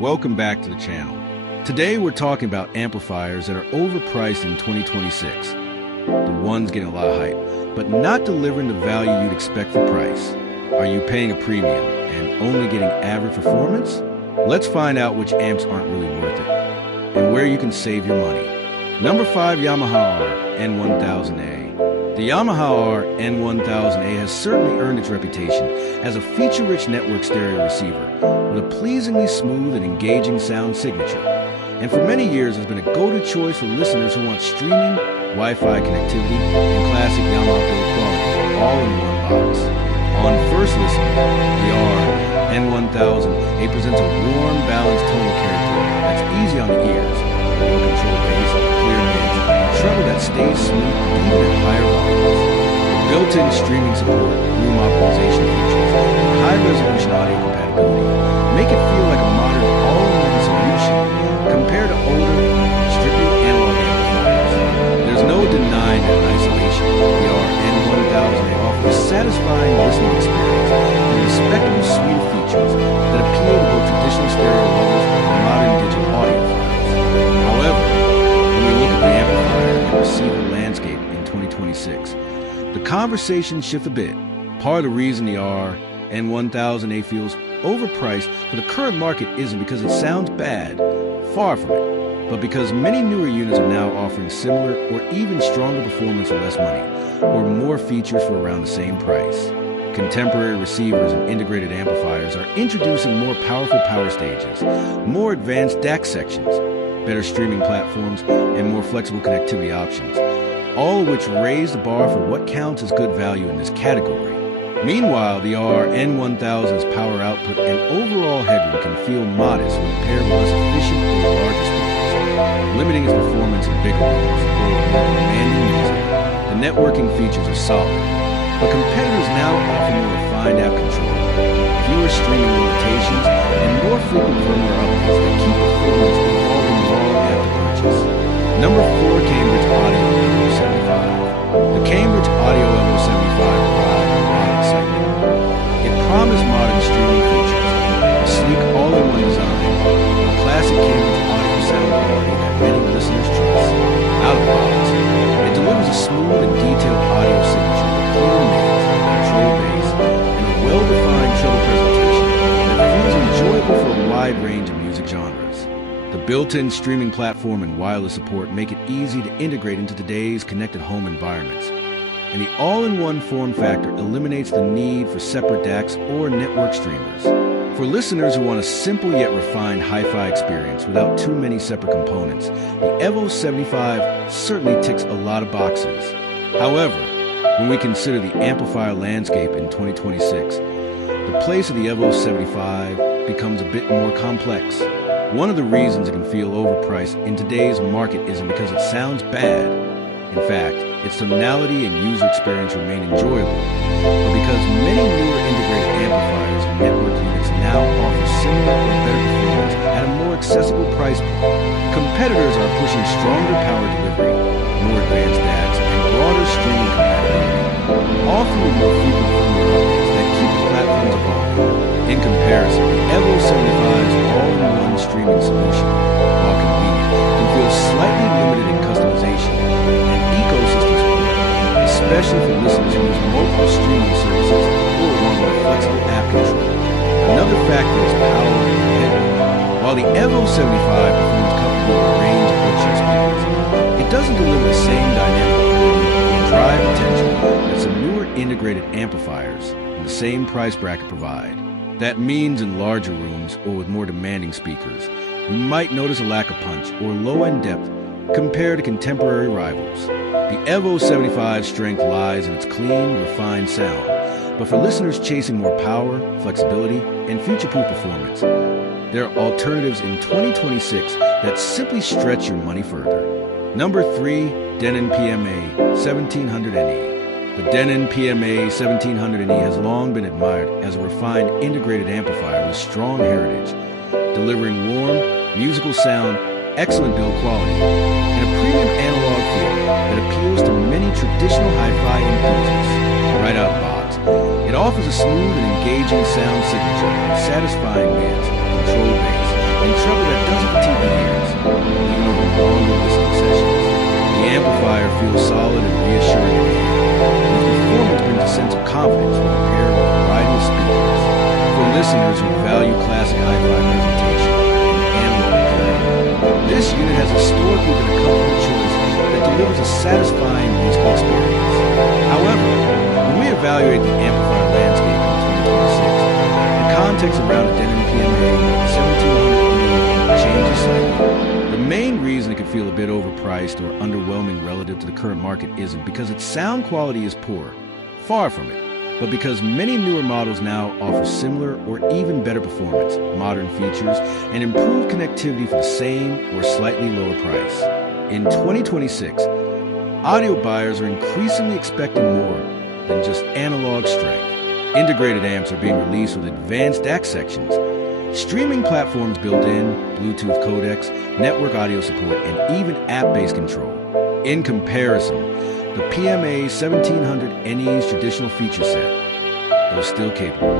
Welcome back to the channel. Today we're talking about amplifiers that are overpriced in 2026. The ones getting a lot of hype, but not delivering the value you'd expect for price. Are you paying a premium and only getting average performance? Let's find out which amps aren't really worth it and where you can save your money. Number 5, Yamaha R N1000A. The Yamaha R N1000A has certainly earned its reputation as a feature-rich network stereo receiver with a pleasingly smooth and engaging sound signature. And for many years has been a go-to choice for listeners who want streaming, Wi-Fi connectivity, and classic Yamaha build quality all in one box. On first listen, the R N1000A presents a warm, balanced tonal character that's easy on the ears, low control bass, clear mids, and treble that stays smooth even at higher volumes. Built-in streaming support, room optimization features, and high-resolution audio compatibility make it feel like a modern all-in-one solution compared to older, strictly analog amplifiers. There's no denying that in isolation, the R N1000A offers a satisfying listening experience and a respectable suite of features that appeal to both traditional stereo lovers and modern digital audiophiles. However, when we look at the amplifier and receiver landscape in 2026, the conversation shifts a bit. Part of the reason the R N1000A feels overpriced for the current market isn't because it sounds bad, far from it, but because many newer units are now offering similar or even stronger performance for less money, or more features for around the same price. Contemporary receivers and integrated amplifiers are introducing more powerful power stages, more advanced DAC sections, better streaming platforms, and more flexible connectivity options, all of which raise the bar for what counts as good value in this category. Meanwhile, the R N1000's power output and overall headroom can feel modest when paired with less efficient or larger speakers, limiting its performance in bigger rooms or with more demanding music. The networking features are solid, but competitors now offer more refined app control, fewer streaming limitations, and more frequent firmware updates that keep performance evolving long after purchase. Number 4, Cambridge Audio Level 75. The Cambridge Audio Level 75 arrived in a lot of excitement. It promised modern streaming features, a sleek all-in-one design, a classic Cambridge audio sound quality that many listeners trust. Out of the box, it delivers a smooth and detailed audio signature with clear mids, control bass, and a well-defined treble presentation that feels enjoyable for a wide range of music genres. The built-in streaming platform and wireless support make it easy to integrate into today's connected home environments. And the all-in-one form factor eliminates the need for separate DACs or network streamers. For listeners who want a simple yet refined hi-fi experience without too many separate components, the Evo 75 certainly ticks a lot of boxes. However, when we consider the amplifier landscape in 2026, the place of the Evo 75 becomes a bit more complex. One of the reasons it can feel overpriced in today's market isn't because it sounds bad. In fact, its tonality and user experience remain enjoyable, but because many newer integrated amplifiers and network units now offer similar or better performance at a more accessible price point. Competitors are pushing stronger power delivery, more advanced DACs, and broader streaming compatibility, often with more frequent firmware updates that keep the platforms evolving. In comparison, the Evo 75's all-in-one streaming solution, while convenient, can feel slightly limited in customization and ecosystem support, especially for listeners who use multiple streaming services or want more flexible app control. Another factor is power and headroom. While the Evo 75 performs comfortably with a range of Bluetooth speakers, it doesn't deliver the same dynamic quality or drive potential that some newer integrated amplifiers in the same price bracket provide. That means in larger rooms or with more demanding speakers, you might notice a lack of punch or low-end depth compared to contemporary rivals. The Evo 75's strength lies in its clean, refined sound, but for listeners chasing more power, flexibility, and future-proof performance, there are alternatives in 2026 that simply stretch your money further. Number 3, Denon PMA 1700NE. The Denon PMA 1700NE has long been admired as a refined integrated amplifier with strong heritage, delivering warm, musical sound, excellent build quality, and a premium analog feel that appeals to many traditional hi-fi enthusiasts. Right out of the box, it offers a smooth and engaging sound signature with satisfying mids, control bass, and treble that doesn't fatigue the ears, even over longer listening sessions. The amplifier feels solid and reassuring in hand, and its performance brings a sense of confidence when paired with a variety of speakers. For listeners who value classic hi-fi presentation and analog purity, this unit has historically been a comfortable choice that delivers a satisfying musical experience. However, when we evaluate the amplifier landscape in 2026, the context around a Denon PMA 1700 changes slightly. The main reason it could feel a bit overpriced or underwhelming relative to the current market isn't because its sound quality is poor. Far from it. But because many newer models now offer similar or even better performance, modern features, and improved connectivity for the same or slightly lower price. In 2026, audio buyers are increasingly expecting more than just analog strength. Integrated amps are being released with advanced DAC sections, streaming platforms built in, Bluetooth codecs, network audio support, and even app-based control. In comparison, the PMA 1700 NE's traditional feature set, though still capable,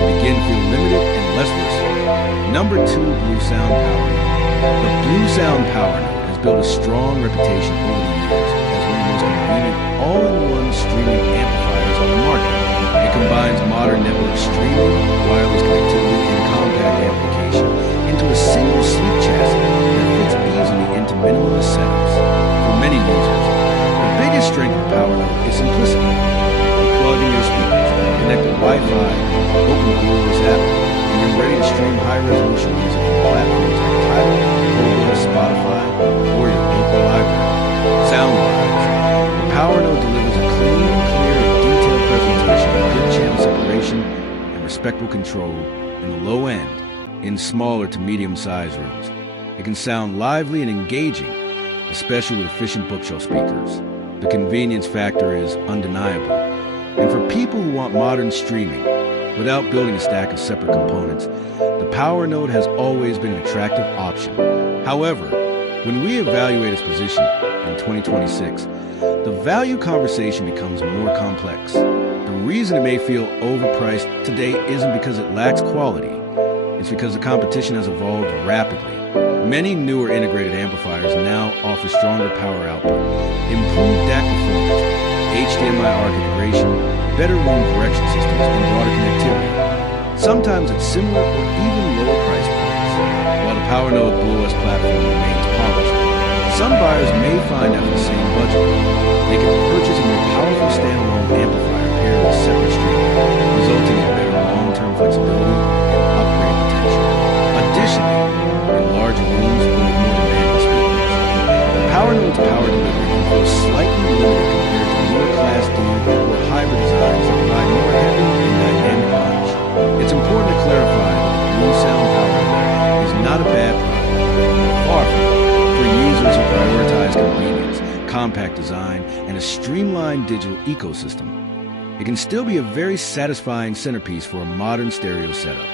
can begin to feel limited and less versatile. Number 2, Blue Sound Power Note. The Blue Sound Power Note has built a strong reputation over the years as one of the most convenient all-in-one streaming amplifiers on the market. It combines modern network streaming, wireless connectivity, and compact amplification into a single sleek chassis that fits easily into minimalist setups. For many users, the biggest strength of Power Note is simplicity. You plug in your speakers, connect to Wi-Fi, open the Bluetooth app, and you're ready to stream high-resolution music from platforms like Tidal, Cobra, Spotify, or your local library. Sound-wise, the Power Note delivers a clean, clear, and detailed presentation with good channel separation and respectful control in the low end in smaller to medium-sized rooms. It can sound lively and engaging, especially with efficient bookshelf speakers. The convenience factor is undeniable. And for people who want modern streaming, without building a stack of separate components, the Power Note has always been an attractive option. However, when we evaluate its position in 2026, the value conversation becomes more complex. The reason it may feel overpriced today isn't because it lacks quality. It's because the competition has evolved rapidly. Many newer integrated amplifiers now offer stronger power output, improved DAC performance, HDMI ARC integration, better room correction systems, and broader connectivity. Sometimes at similar or even lower price points. While the Power Note BlueOS platform remains polished, some buyers may find that for the same budget, they can purchase a more powerful standalone amplifier paired with separate streaming, resulting in better long-term flexibility and upgrade potential. Additionally, in larger rooms or with more demanding speakers, the Power Note's power delivery can feel slightly limited compared to newer Class D or hybrid designs that provide more heavy and dynamic punch. It's important to clarify that the Blue Sound Power Note is not a bad product. Far from it. For users who prioritize convenience, compact design, and a streamlined digital ecosystem, it can still be a very satisfying centerpiece for a modern stereo setup.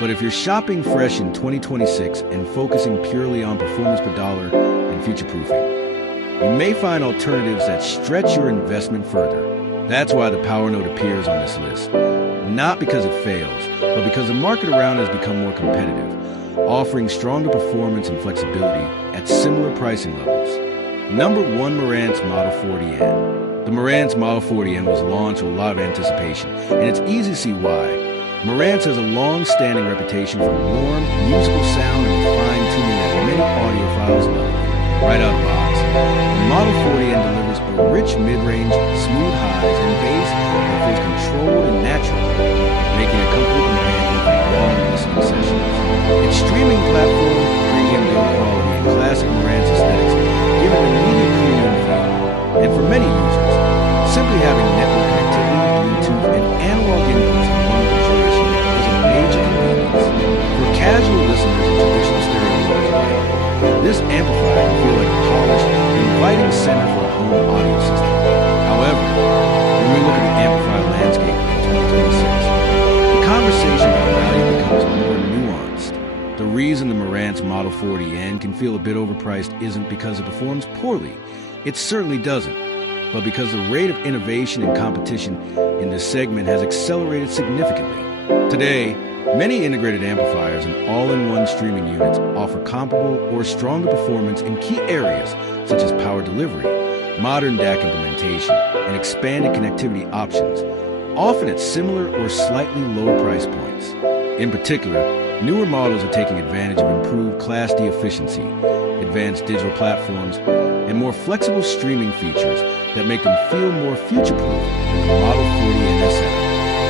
But if you're shopping fresh in 2026 and focusing purely on performance per dollar and future-proofing, you may find alternatives that stretch your investment further. That's why the Power Note appears on this list. Not because it fails, but because the market around has become more competitive, offering stronger performance and flexibility at similar pricing levels. Number 1, Marantz Model 40N. The Marantz Model 40N was launched with a lot of anticipation, and it's easy to see why. Marantz has a long-standing reputation for warm, musical sound and refined tuning that many audiophiles love. Right out of the box, the Model 40N delivers a rich mid-range, smooth highs and bass that feels controlled and natural, making it a comfortable companion for long listening sessions. Its streaming platform, premium build quality, and classic Marantz aesthetics give it an immediate premium feel. And for many users, simply having network connectivity, Bluetooth, and analog inputs in one luxurious unit is a major convenience. For casual listeners of traditional stereo alike, this amplifier can feel like a polished, inviting center for a home audio system. However, when we look at the amplifier landscape in 2026, the conversation about value becomes more nuanced. The reason the Marantz Model 40N can feel a bit overpriced isn't because it performs poorly. It certainly doesn't. But because the rate of innovation and competition in this segment has accelerated significantly. Today, Many integrated amplifiers and all-in-one streaming units offer comparable or stronger performance in key areas such as power delivery, modern DAC implementation, and expanded connectivity options, often at similar or slightly lower price points. In particular, newer models are taking advantage of improved Class D efficiency, advanced digital platforms, and more flexible streaming features that make them feel more future-proof than the Model 40 NS setup.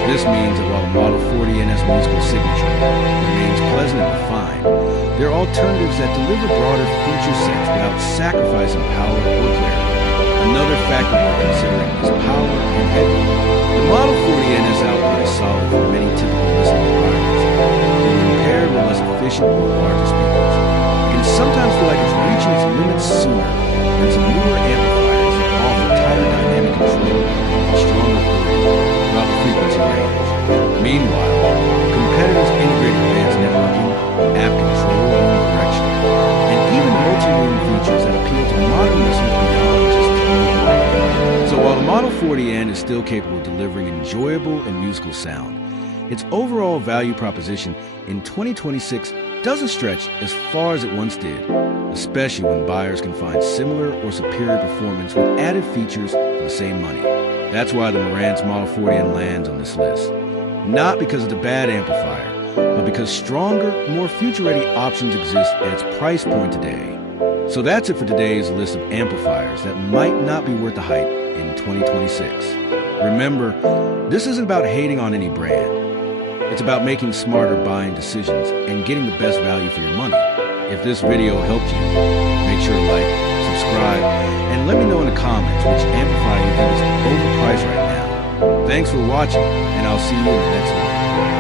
This means that while the Model 40 NS musical signature remains pleasant and refined, there are alternatives that deliver broader feature sets without sacrificing power or clarity. Another factor we're considering is power and headroom. The Model 40 NS output is solid for many typical listening environments, but when paired with less efficient or larger speakers, it can sometimes feel like it's reaching its limits sooner than some newer amplifiers that offer tighter dynamic control and stronger authority throughout the frequency range. Meanwhile, competitors integrate advanced networking, app control, room direction, and even multi-room features that appeal to modern listeners beyond just tone radio. So while the Model 40N is still capable of delivering enjoyable and musical sound, its overall value proposition in 2026 doesn't stretch as far as it once did, especially when buyers can find similar or superior performance with added features for the same money. That's why the Marantz Model 40N lands on this list. Not because it's a bad amplifier, but because stronger, more future-ready options exist at its price point today. So that's it for today's list of amplifiers that might not be worth the hype in 2026. Remember, this isn't about hating on any brand. It's about making smarter buying decisions and getting the best value for your money. If this video helped you, make sure to like, subscribe, and let me know in the comments which amplifier you think is overpriced right now. Thanks for watching, and I'll see you in the next one.